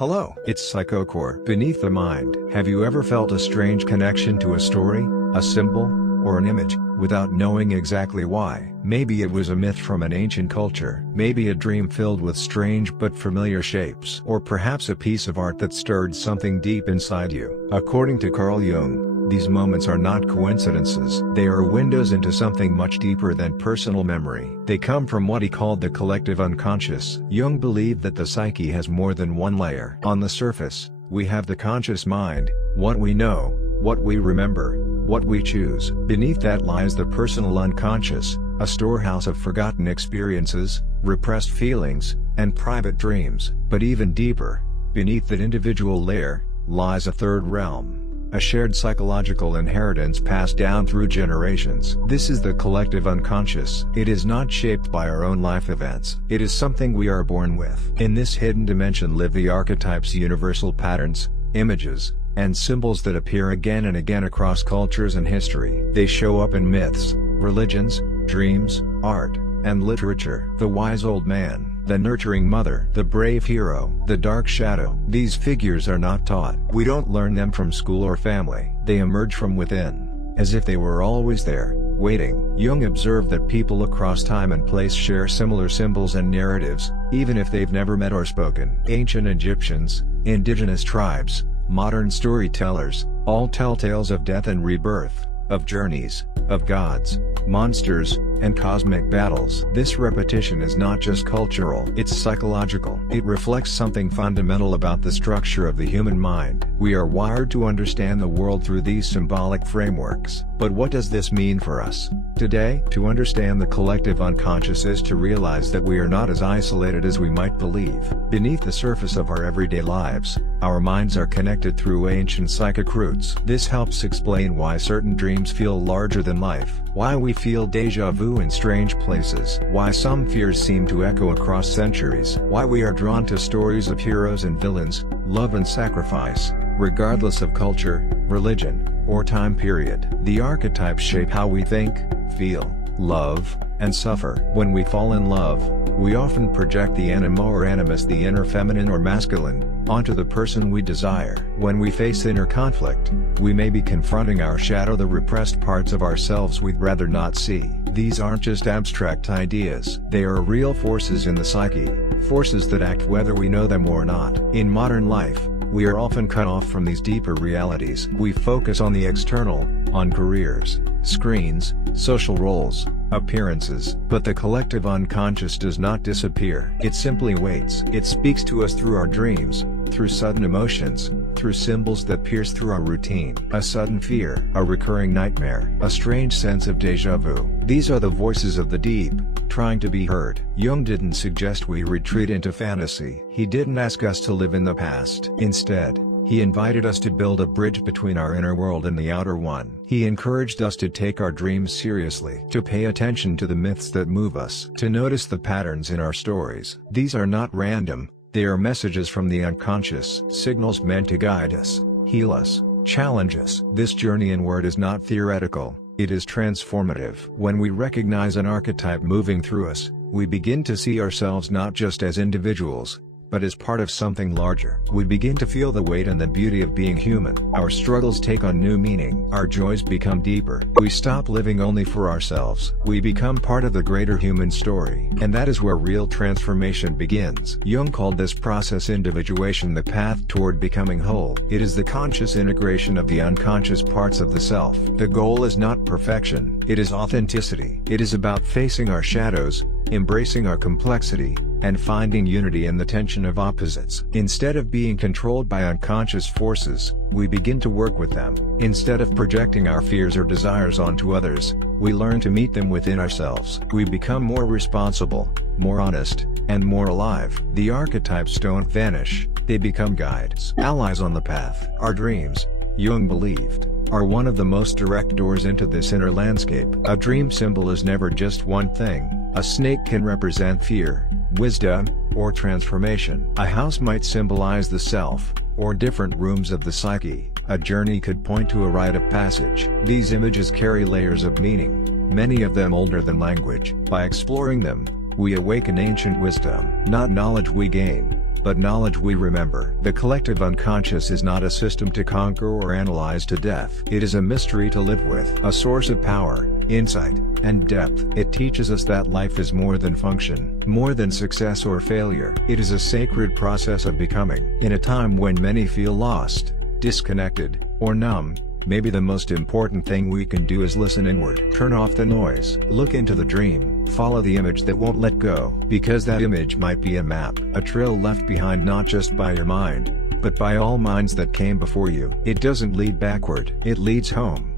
Hello, it's PSYCHOCORE. Beneath the Mind. Have you ever felt a strange connection to a story, a symbol, or an image, without knowing exactly why? Maybe it was a myth from an ancient culture, maybe a dream filled with strange but familiar shapes, or perhaps a piece of art that stirred something deep inside you. According to Carl Jung, these moments are not coincidences. They are windows into something much deeper than personal memory. They come from what he called the collective unconscious. Jung believed that the psyche has more than one layer. On the surface, we have the conscious mind, what we know, what we remember, what we choose. Beneath that lies the personal unconscious, a storehouse of forgotten experiences, repressed feelings, and private dreams. But even deeper, beneath that individual layer, lies a third realm. A shared psychological inheritance passed down through generations. This is the collective unconscious. It is not shaped by our own life events. It is something we are born with. In this hidden dimension live the archetypes, universal patterns, images, and symbols that appear again and again across cultures and history. They show up in myths, religions, dreams, art, and literature. The wise old man, the nurturing mother, the brave hero, the dark shadow. These figures are not taught. We don't learn them from school or family. They emerge from within, as if they were always there, waiting. Jung observed that people across time and place share similar symbols and narratives, even if they've never met or spoken. Ancient Egyptians, indigenous tribes, modern storytellers, all tell tales of death and rebirth, of journeys, of gods, monsters, and cosmic battles. This repetition is not just cultural, it's psychological. It reflects something fundamental about the structure of the human mind. We are wired to understand the world through these symbolic frameworks. But what does this mean for us today? To understand the collective unconscious is to realize that we are not as isolated as we might believe. Beneath the surface of our everyday lives, our minds are connected through ancient psychic roots. This helps explain why certain dreams feel larger than life, why we feel déjà vu in strange places, why some fears seem to echo across centuries, why we are drawn to stories of heroes and villains, love and sacrifice, regardless of culture, religion, or time period. The archetypes shape how we think, feel, love, and suffer. When we fall in love, we often project the anima or animus, the inner feminine or masculine, onto the person we desire. When we face inner conflict, we may be confronting our shadow, the repressed parts of ourselves we'd rather not see. These aren't just abstract ideas. They are real forces in the psyche, forces that act whether we know them or not. In modern life, we are often cut off from these deeper realities. We focus on the external, on careers, screens, social roles, appearances. But the collective unconscious does not disappear. It simply waits. It speaks to us through our dreams, through sudden emotions, through symbols that pierce through our routine. A sudden fear, a recurring nightmare, a strange sense of déjà vu. These are the voices of the deep, trying to be heard. Jung didn't suggest we retreat into fantasy. He didn't ask us to live in the past. Instead, he invited us to build a bridge between our inner world and the outer one. He encouraged us to take our dreams seriously, to pay attention to the myths that move us, to notice the patterns in our stories. These are not random, they are messages from the unconscious, signals meant to guide us, heal us, challenge us. This journey inward is not theoretical, it is transformative. When we recognize an archetype moving through us, we begin to see ourselves not just as individuals, but as part of something larger. We begin to feel the weight and the beauty of being human. Our struggles take on new meaning. Our joys become deeper. We stop living only for ourselves. We become part of the greater human story. And that is where real transformation begins. Jung called this process individuation, the path toward becoming whole. It is the conscious integration of the unconscious parts of the self. The goal is not perfection. It is authenticity. It is about facing our shadows, embracing our complexity, and finding unity in the tension of opposites. Instead of being controlled by unconscious forces, we begin to work with them. Instead of projecting our fears or desires onto others, we learn to meet them within ourselves. We become more responsible, more honest, and more alive. The archetypes don't vanish, they become guides, allies on the path. Our dreams, Jung believed, are one of the most direct doors into this inner landscape. A dream symbol is never just one thing. A snake can represent fear, wisdom, or transformation. A house might symbolize the self, or different rooms of the psyche. A journey could point to a rite of passage. These images carry layers of meaning, many of them older than language. By exploring them, we awaken ancient wisdom. Not knowledge we gain, but knowledge we remember. The collective unconscious is not a system to conquer or analyze to death. It is a mystery to live with, a source of power, insight, and depth. It teaches us that life is more than function, more than success or failure. It is a sacred process of becoming. In a time when many feel lost, disconnected, or numb, maybe the most important thing we can do is listen inward. Turn off the noise. Look into the dream. Follow the image that won't let go. Because that image might be a map, a trail left behind not just by your mind, but by all minds that came before you. It doesn't lead backward. It leads home.